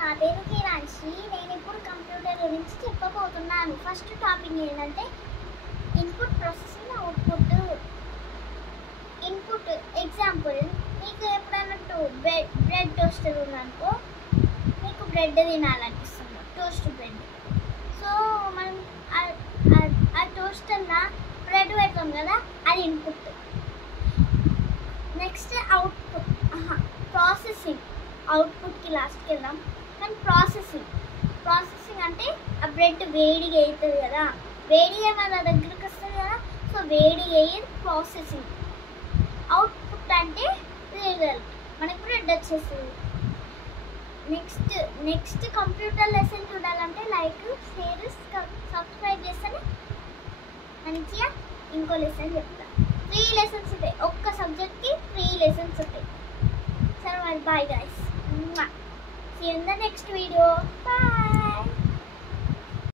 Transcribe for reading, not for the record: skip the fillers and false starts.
నా పేరు కిరాన్షి. నేను ఇప్పుడు కంప్యూటర్ గురించి చెప్పబోతున్నాను. ఫస్ట్ టాపిక్ ఏంటంటే input processing, output. Input example, మీకు ఎప్పుడైనా బ్రెడ్ టోస్టర్ ఉందనుకో, మీకు బ్రెడ్ తినాలనిపిస్తుంది, టోస్ట్ బ్రెడ్. సో మనం ఆ టోస్టర్లో బ్రెడ్ పెడతాం కదా, అది ఇన్పుట్. Next output, processing. అవుట్పుట్కి లాస్ట్కి వెళ్దాం. కానీ ప్రాసెసింగ్ అంటే ఆ బ్రెడ్ వేడిగా అవుతుంది కదా, వేడిగా మన దగ్గరికి వస్తుంది కదా, సో వేడిగా అయ్యేది ప్రాసెసింగ్. అవుట్పుట్ అంటే రిజల్ట్, మనకి బ్రెడ్ వచ్చేస్తుంది. నెక్స్ట్ కంప్యూటర్ లెసన్ చూడాలంటే లైక్, షేర్, సబ్స్క్రైబ్ చేస్తేనే మంచిగా ఇంకో లెసన్ చెప్తాను. 3 లెసన్స్ ఉంటాయి, ఒక్క సబ్జెక్ట్కి 3 లెసన్స్ ఉంటాయి. సరే మరి, bye guys. See you in the next video. Bye.